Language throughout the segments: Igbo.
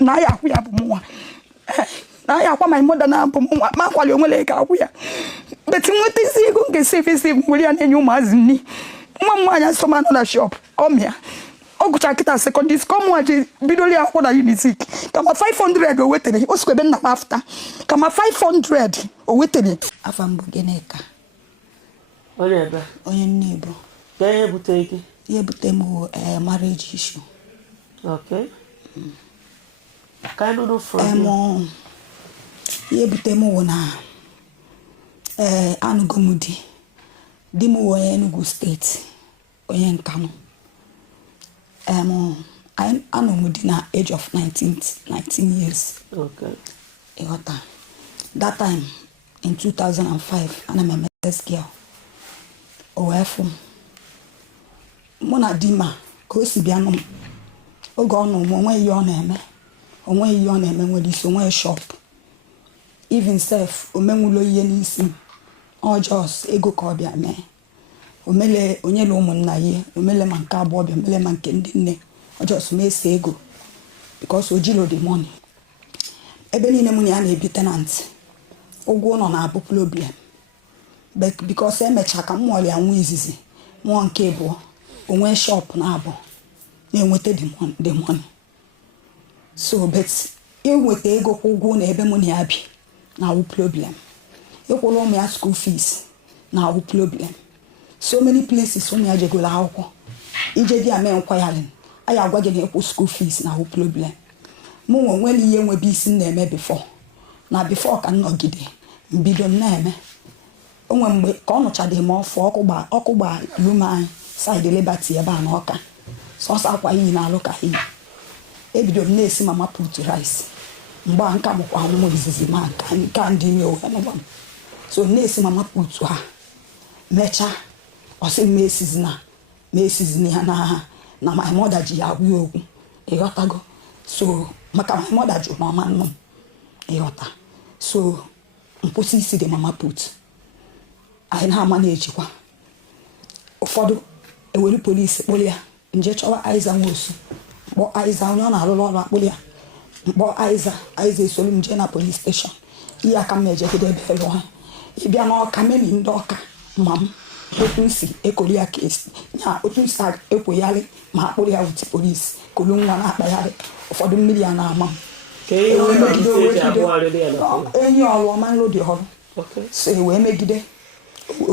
na ya akwụ ya bụ mụnwa na ya akwa my mother na bụ mụnwa ma akwali onwele ka akwụ ya beti nweta isi ego nke sefisi nwere ya na-enye ụmụazị nni nwa m nwaanyị asọma nọ na shop ọmịa ọ gụcha kịta sekọndịrị skọl mụnwaji bidoli akwụkwọ na unizik kama 500 o wetere o sikwa ebe nna m afta kama 500 o wetere afa mbụ Gịnịka onye Nnebu ihe bute m marriage issue. Okay. Kind of from ihe bute m na anugomudi di m onye Enugu steeti onye Nkanu anugomudi na age of 19 years. Okay. That time in 2005 ana m MS girl owefu mụ na di ma ka o si bịa nụ m oge ọ nụ m onwe ihe ọ na-eme nwere isi onwe shop even self omenwulo ihe n'isi ọjọs ego ka ọ bịa mee omele onyele ụmụnna ihe omele ma nke abụọ bịa omele ma nke ndị nne ọjọs mesi ego because o jiro the money ebe niile mụ na ya na-ebi tenant ụgwọ ụlọ na-abụ problem because emecha ka mmụọ ya nwa izizi mmụọ nke abụọ onwe shop na-abụ na-enweta the money so but inweta ego kwa ụgwọ na ebe mụ na ya bi na-awụ problem ịkwụrụ ụmụ ya school fees na-awụ problem so many places ụmụ ya jegolo akwụkwọ ije di ya mee nkwayalị anyị agwa gị na ịkwụ school fees na-awụ problem mụ nwere ihe nwebe isi na-eme before ka nnọgide mbido na-eme onwe mgbe ka ọ nụchadị m ọfụ ọkụ gba lume anyị side Liberty ebe a na Ọka sọsọ akwa iyi na alụ ka iyi ebido m na-esi mama put rice mgbe nka mụkwa ọmụmụ izizi ma nka ndị ime owe n'ụgbọ m so na-esi mama put ha mecha ọsị m esizina ya na my mother ji ya agwụ ya okwu ịghọtago so maka my mother jụ n'ọma nnụ m ịghọta so mkwụsị isi dị mama put anyị na-ama na-ejikwa ụfọdụ ewere polisi kpụrụ ya nje chọwa Aiza Nwosu kpọ Aiza onye ọ na-alụrụ ọrụ akpụrụ ya mkpọ Aiza esolu m jee na police station ihe aka m ejegide ebe elu ha ịbịa n'Ọka memi ndị Ọka ma m otu nsi ekoli ya kesi ya otu nsi ekwegharị ma akpụrụ ya wuti polisi kolu nwa na-akpagharị ụfọdụ mmiri ya na-ama enyi ọrụ ọma nlo dị ọrụ so wee megide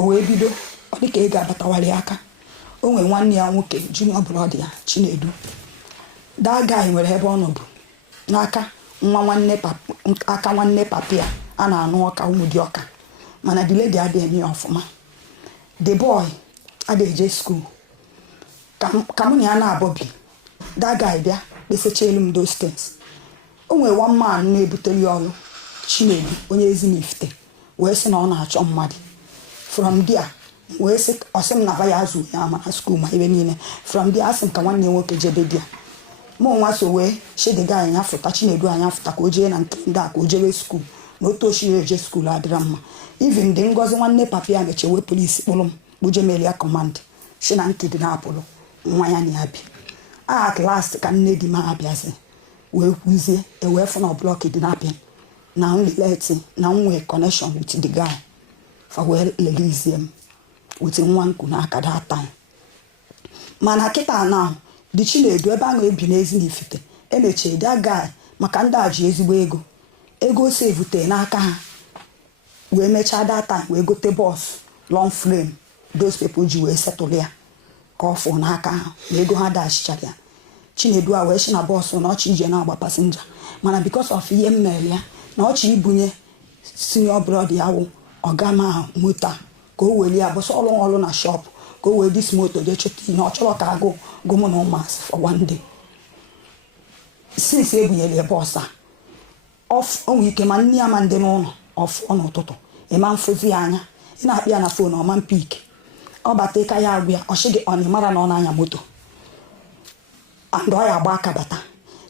wee bido ọ dịka ị ga-abatawara aka o nwere nwanne ya nwoke junior brother ya Chinedu that guy nwere ebe ọ nọbụ n'aka nwanne papa ya a na-anụ Ọka ụmụdị Ọka mana the lady adịghị eme ya ọfụma the boy adịghị eje school ka mụ na ya na-abọbi that guy bịa kpesacha elu m those things o nwere one man na-ebutere ya ọrụ Chinedu onye Ezinifite wee sị na ọ na-achọ mmadụ from there wee sị ọsị m na ya azụ ya ma na school ma ebe niile from there asị m ka nwanne nwoke jebe di ya mụ nwa so wee shediga anya fụta Chinedu anya fụta ka o jee na nke ndị a ka o jebe school na otu oshiri eje school adịra mma even dị Ngozi nwanne papa ya mechewe polisi kpụrụ m kpuje melia command shi na nkịdị na-apụrụ nwa ya na ya bi at last ka nne di m abịazi wee kwuzie ewee fụ na blọk dị na-apịa na nleleti na nwee connection with the guy fa wee release m with nwa nku n'aka that time mana kịta na dị Chinedu ebe a na-ebi n'Ezinifite emechie that guy maka ndị a ji ezigbo ego sevute n'aka ha wee mechaa that time wee gote bọs long frame those people ji wee settle ya ka ọ fụ n'aka ha na ego ha dachichara ya Chinedu a wee shi na bọs na ọchị ije na-agba pasenja mana because of ihe mmere ya na ọchị ibunye senior brother ya wụ ọgama moto ka o weli ya bụsọ ọrụ na shop ka o wee dis moto jee chụta ihe ọ chọrọ ka agụ gụmụ na ụmụasị for one day since ebunyere bọs a onwe ike ma nne ya ma ndị n'ụlọ ọfụ n'ụtụtụ ịma mfụzi ya anya ị na-akpị ya na fon ọma mpik ọ bata ịka ya agwụ ya ọchị gị ọ na-mara na ọ na-anya moto and ọ ya agba aka bata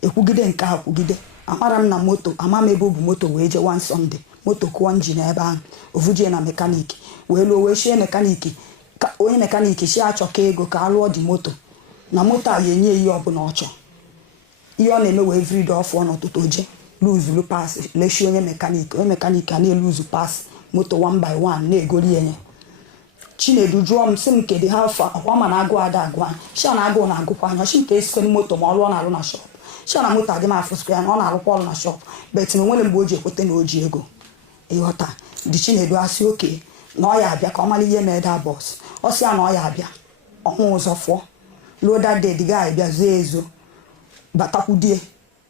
ekwugide nke a kwugide amara m na moto ama m ebe ọ bụ moto wee je one Sunday moto kụọ njin ebe ahụ ovujie na mekaniki wee lụọ wee shie mekaniki ka onye mekaniki shi achọ ka ego ka alụọ dị moto na moto a ga-enye ihe ọbụla ọ chọrọ ihe ọ na-eme wee every day ọfụ n'ụtụtụ oje luzulu pass leshi onye mekanik a na-eluzu pass moto 1 by 1 na-egori enye Chinedu jụọ m sị m kedu ha afọ ọkwa ma na-agụ ada agụ shi na agụ na-agụkwa anya shi nke esikwe moto ma ọrụ ọ na-arụ na shop shi na moto adị m afụ ya na ọ na-arụkwa ọrụ na shop bet na onwere mgbe o ji ekwete na o ji ego ịghọta dị Chinedu asị oke na ọ ya abịa ka ọ mara ihe mee da bọs ọ sị ya na ọ ya abịa ọhụ ụzọ fụọ luo that day the guy bịa zuo ezo batakwudie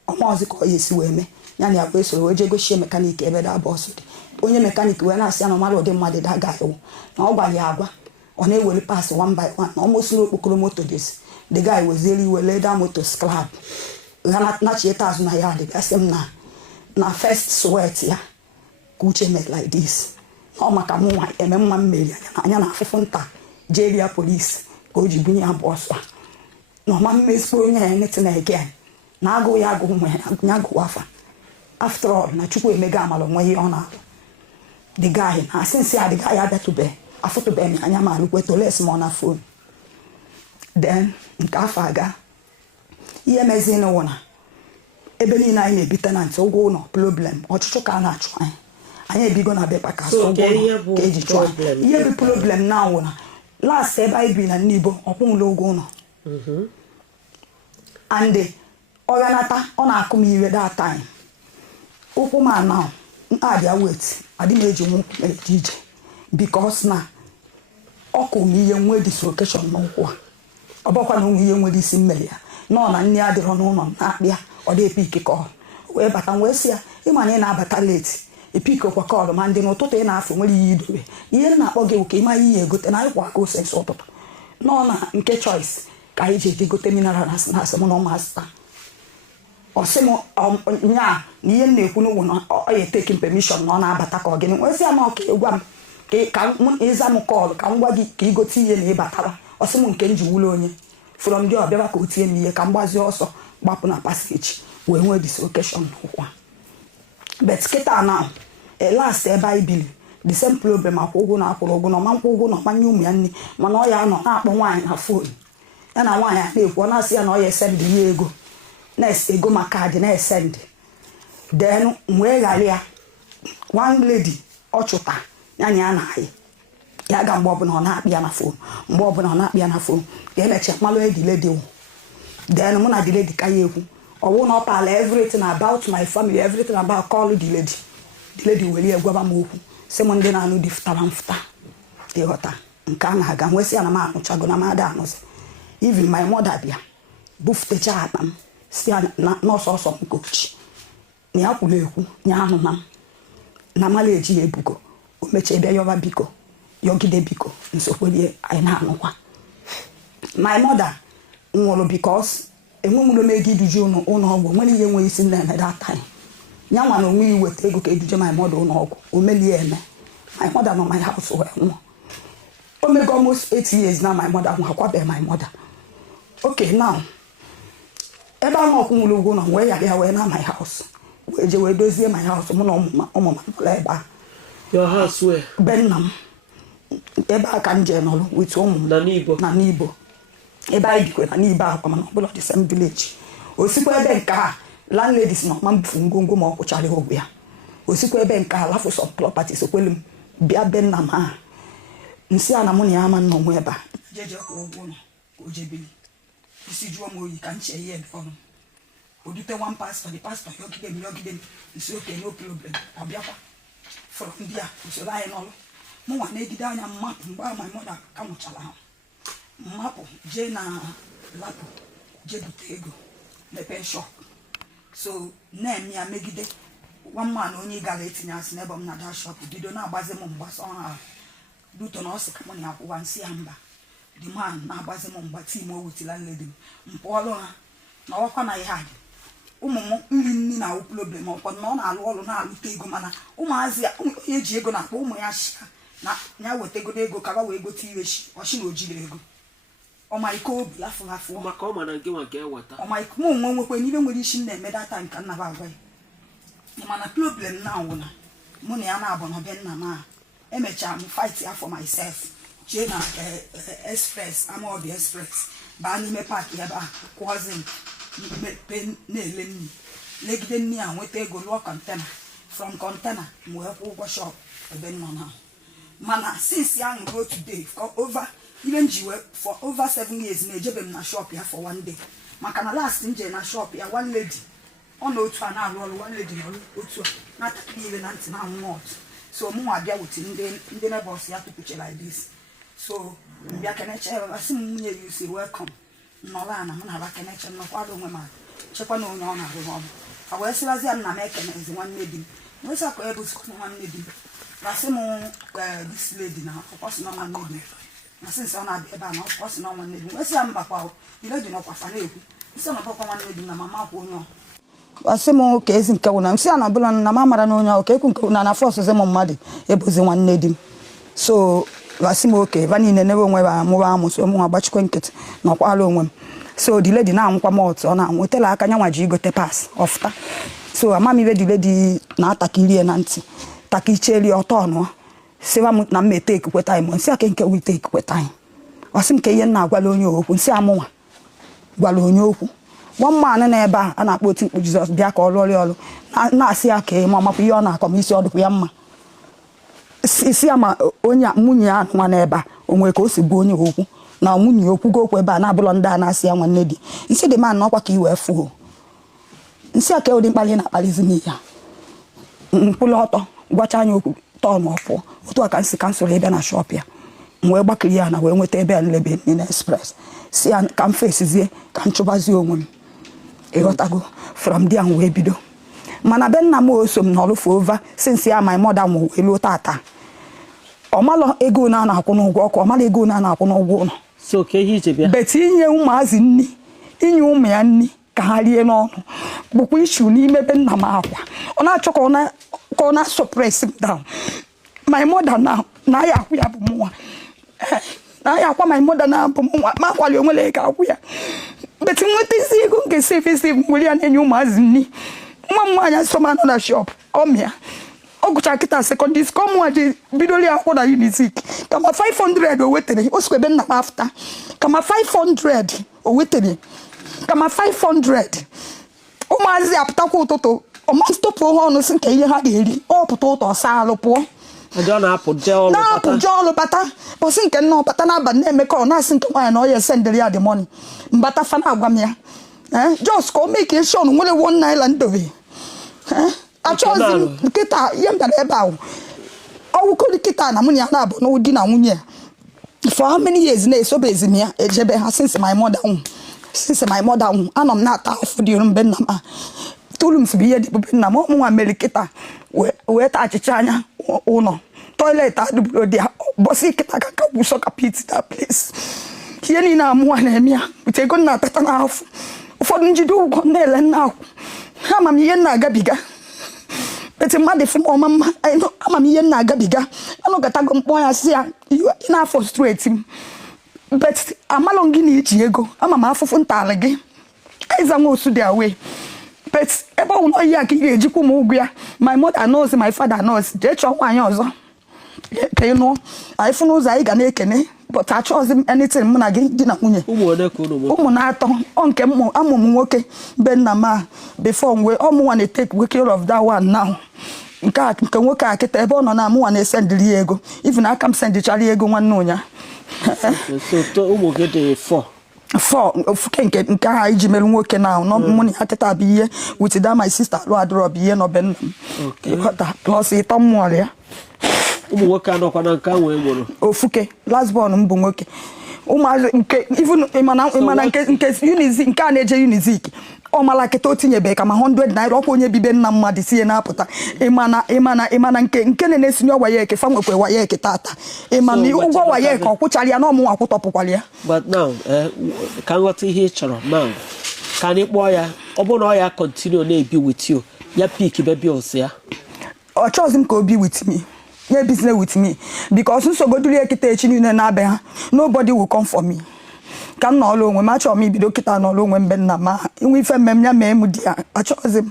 ọmaọzi ka ọ ya esi wee mee ya na ya wee soro wee jee gochie mekanik ebe da bọs dị onye mekanik wee na-asị ya na ọmara ụdị mmadụ da ga ewu na ọ gwara ya agwa ọ na-ewere pass 1 by 1 na ọmụsị n'okpokoro moto desi the guy weziere iwe leda moto scrap ha nachieta azụ na ya dị gasị m na first sweat ya ka uche mee like this ọ maka mụ nwa eme mma mmeri anya na afụfụ nta jeria polisi ka o ji bunye ya bọsụ na ọma mmezigbo onye ya netin again na agụ ya agụ nwe ya agụ afa after all na Chukwu emega amala onwe ihe ọ na-alụ the guy na since ya the guy abịatụbe afụtụbe m anya ma alụkweto les ma ọ na phone then nke afọ aga ihe mezi n'ụwa na ebe niile anyị na-ebite na ntị ụgwọ ụlọ problem ọchụchụ ka a na-achụ anyị ebigo na bepa ka ụgwọ ụlọ ka eji chụọ ihe bụ problem na awụ na last ebe anyị bi na Nnibo ọkwụnwụla ụgwọ ụlọ and ọganata ọ na-akụ m iwe that time ụkwụ m ana abịa wet adị m eji nwa ụkwụ mere ije because na ọkụ m ihe nwee dislocation n'ụkwụ ọ bụkwa na onwe ihe nwere isi mmeri ya nọ na nne adịrọ n'ụlọ na-akpịa ọ dị epik kọl wee bata wee sị ya ịma na ị na-abata leti epik kwa kọl ma ndị n'ụtụtụ ị na-afụ nwere ihe idobe ihe na-akpọ gị ka ịma ihe egote na ịkwa aka osesi ụtụtụ nọ na nke choice ka anyị ji eje gote mineral na asịm na ụmụazịta ọsị m nya na ihe m na-ekwu n'ugwu na ọ ya eteki permission na ọ na-abata ka ọ gịnị nwesị ya na ọka ịgwa m ka ịza m kọl ka m gwa gị ka igote ihe na ịbatara ọsị m nke m ji wụlọ onye from ndị ọbịaba ka o tie m ihe ka m gbazie ọsọ gbapụ na paseji wee nwee dislocation n'ụkwa but kịta na last ebe anyị bili the same problem akwụ ụgwọ na akwụrụ ụgwọ na ọma nkwụ ụgwọ na ọmanye ụmụ ya nne mana ọ ya anọ na-akpọ nwaanyị na fon ya na nwaanyị a na-ekwu ọ na-asị ya na ọ ya esendị ya ego na-ego ma kaadị na-esendị then wee ghara ya one lady ọ chụta ya na ya na-ayị ya ga mgbe ọbụla ọ na-akpị ya na fon mgbe ọbụla ọ na-akpị ya na fon ga-emechi malụ ediledi then mụ na the lady ka ya ekwu ọwụ na ọ pala everything about my family everything about call the lady were ya gwaba m okwu sị m ndị na-anụ di fụtara mfụta ịghọta nke a na-aga nwesị ya na m anụchago na m ada anụzi even my mother bịa buftecha akpa m si ya n'ọsọsọ m kochi na ya kwuru ekwu ya anụ na mala eji ya ebugo o mechie bịa yọba biko yọgide biko nsokwerie anyị na-anụkwa my mother nwụrụ because enwenwere m ego iduje ụlọ ọgwụ nwere ihe nwere isi na-eme that time ya nwa na onwe iweta ego ka eduje my mother ụlọ ọgwụ o melie eme my mother nọ my house wee nwụọ o mego almost 8 years na my mother nwa akwabeghị my mother okay now ebe ahụ ọkwụ nwere ụgwọ ụlọ wee yara ya wee na my house wee je wee dozie my house mụ na ụmụ m nọrọ ebe a your house where be nna m ebe a ka m jee nọrọ with ụmụ m na Nnibo ebe anyị bikwe na Nnibo akwa mana ọbụla the same village osikwa ebe nke a landladies na ọma mbufu ngwongwo ma ọ kwụchara ụgwọ ya osikwa ebe nke a lafu some properties okwelu m bịa be nna m ha nsị a na mụ na ya ama nọ nwe ebe a jeje kwụ ụgwọ ụlọ ka o jebili isi jụọ m oyi ka m chee ihe ọrụ o dute one pastor the pastor yọgide m nsi oke no problem ọ bịakwa from ndị a usoro anyị n'ọrụ mụ nwa na-egide anya mmapụ mgbe my mother ka nwụchara ahụ mmapụ jee na lapụ jee bute ego mepee shop so na-eme ya megide nwa mma na onye gara etinye asị n'ebe m na da shop bido na-agbazi m mgbasa ọha duto na ọ sị ka mụ na akwụwa nsị ya mba the man na-agbazi m mgba tim o wetila nledi m mpụọlụ ha na ọkwa na ihe adị ụmụ m nri na problem ọkwa na ọ na-alụ ọrụ na-alụta ego mana ụmụazị onye ji ego na-akpọ ụmụ ya shia na ya wetagodo ego ka ba wee gote iwe shi ọchị na ojiri ego ọmaiko obi afụ maka ọma na nke nwa nke eweta ọmaiko m onwe nwekwe n'ibe nwere isi m na-eme data nke nna ba agwa ya mana problem na awụ na mụ na ya na-abụ na be nna m emechara m fight ya for myself jee na express Amaobi express baa n'ime paakị ebe a kwụọzi m pen nail legide nni a nweta ego lụọ container from container m wee kwụ ụgwọ shop ebe nọ na mana since ya go today over even for over 7 years na-ejebe m na shop ya for one day maka na last nje na shop ya one lady on otu a na-alụ ọrụ one lady nọrụ otu a na-atakị ile na ntị na anwụ ọtụ so mụ nwa bịa wuti ndị neighbors ya tupuche like this so mbịa keneche asị m nwunye ya usi welcome nọrọ ana m na-aba keneche nnọkwado onwe ma chekwa na onye ọ na-arụ ọrụ a wee sịrazi m na m ekenezi nwanne di m wee sakọ ebe osikọ nwanne di asị m this lady na akwụkwọ si na nwanne di na since ọ na-abịa ebe a na akwụkwọ si na nwanne di wee sị ya mbakwa ile dị n'ọkwafa na-ekwu isi na ọbụkwa nwanne di na mama kwụ onye asị m ka ezi nke wụna nsị a na ọbụla na ma mara na onye ahụ ka ekwu nke wụna na fọsụzi m mmadụ ebuzi nwanne di m so asị m oke ebe niile nebe onwe ya amụrụ amụ so mụ agbachikwe nkịtị na ọkwara onwe m so the lady na-anwụkwa m ọtụ ọ na-anwetela aka nyanwa ji igote pas ọfụta so amamibe the lady na-atakiri na ntị takicheli ọtọ ọnụ sịwa m na mmeta ekikwe taịm nsị aka nke wite ekikwe taịm ọsị m ka ihe nna agwala onye okwu nsị amụnwa gwala onye okwu nwamanụ na ebe a na-akpọ otu mkpu Jizọs bịa ka ọ lụọrị ọrụ na-asị ya ka ma ọmakwa ihe ọ na-akọ m isi ọ dịkwa ya mma isi ya ma onye nwunye ya nwa n'ebe a onwe ka o si bụ onye okwu na nwunye okwu go okwu ebe a na-abụlọ ndị a na-asị ya nwanne di isi dị ma n'ọkwa ka i wee fụo nsị a ka ụdị mkpali na-akpalizi n'ihe mkpụrụ ọtọ gwacha anya okwu tọọ na ọpụọ otu a ka nsị kansụl ebe na shọp ya m wee gbakiri ya na wee nweta ebe a nlebe nne na express si ya ka m fesizie ka m chụbazie onwe m ịghọtago from there m wee bido mana be nna m oso m n'ọlụfụ over since ya my mother m wee luo tata ọmalọ ego na na-akwụ n'ụgwọ ọkụ ọmalọ ego na na-akwụ n'ụgwọ ụlọ so ka ihe ije bịa bet inye ụmụazị nni inye ụmụ ya nni ka ha rie n'ọnụ bụkwa ishu n'ime be nna m akwa ọ na-achọ ka ọ na-suppress m down my mother na ya akwụ ya bụ mụnwa na ya akwa my mother na bụ mụnwa ma akwali onwere ego akwụ ya bet nweta isi ego nke save nwere ya na-enye ụmụazị nni nwa m nwaanyị asọma nọ na shop ọmịa ọ gụcha kịta sekọndịrị school mụ ji bidoro ya akwụkwọ na unizik kama 500 o wetere o sikwa ebe nna m afta kama 500 o wetere kama 500 ụmụazị apụtakwa ụtụtụ ọmastopụ ha ọnụ si nke ihe ha ga-eri ọ pụta ụtọ saa alụ pụọ na-apụ je ọlụ bata bọsị nke nna ọbata n'abalị na-emekọ ọ na-asị nke nwaanyị na ọ ya esendịrị ya the money mbata fa na-agwa m ya just ka o mee ka eshọn nwere 1 naira ndobe achọghịzi m nkịta ihe m bịara ebe ahụ ọwụkọrị kịta na nwunye ya na-abụ n'ụdị na nwunye ya for how many years na-esobezi m ya ejebe ha since my mother nwụ anọ m na-ata afụ dị mgbe nna m tụrụ m sibu ihe dị bube nna m ọmụnwa mere kịta wee taa achịcha anya ụlọ toilet adịbụro dị bọsị kịta ka ka gwụsọ kapit that place ihe niile amụnwa na-eme ya bute ego nna atata n'afọ ụfọdụ njide ụgwọ na-ele nna akwụ ha ama m ihe nna agabiga beti mmadụ fụ ọma mma ama m ihe nna agabiga anụgatago mkpọ ya si ya ị na-afọ straight m bet amalọ gị na iji ego ama m afụfụ ntaalị gị ịza nwa osu dị awe bet ebe ọ nọ ihe a ka ị ga-ejikwa m ụgwọ ya my mother knows my father knows jee chọọ nwaanyị ọzọ ka ị nụọ anyị fụ n'ụzọ anyị ga na-ekene but achọghịzi m anything mụ na gị di na nwunye ụmụ na-atọ ọ nke amụ m nwoke be nna m a before mgbe ọmụnwa na-take care of that one now nke nwoke a kịta ebe ọ nọ na amụnwa na-esendịrị ya ego even aka m sendichara ya ego nwanne ụnya ofuke nke ha iji mere nwoke na mụ na ya kịta bụ ihe with that my sister alụ adịrọ bụ ihe n'obe nna m plus ịtọ mmụọ ya ụmụ nwoke anọkwa na nke ahụ enwere ofuke last born m bụ nwoke ụmụazị nke even ịmana nke unizik nke a na-eje unizik ọ mala kịta o tinyebe ka ma 100 naira ọkwa onye bibe nna mmadụ si ya na-apụta ịmana nke na-esinye wayek fa nwekwe wayek tata ịmana ụgwọ wayek ọ kwụchara ya na ọmụnwa akwụtọpụkwara ya but now ka nghọta ihe ị chọrọ now ka anyị kpọọ ya ọ bụrụ na ọ ya continue na-ebi with you ya pick baby ọsị ya ọ chọghịzi m ka o bi with me yeah, business with me because so go do ekita echi niile na be ha nobody will come for me kan na ọlụ onwe ma chọ m ibido kita na ọlụ onwe mbe nna ma inwe ife mmem ya mee mu di ya achọzi m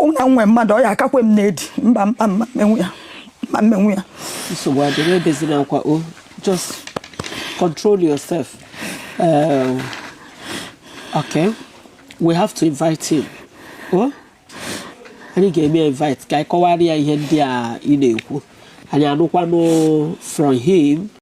ụna nwe mmadụ ọ ya akakwe m na-edi mba menwu ya so what the business akwa o just control yourself okay we have to invite him. Oh, and he gave me an invite. Guy, kawari ya ihe ndị a ị na-ekwu. And I know from him.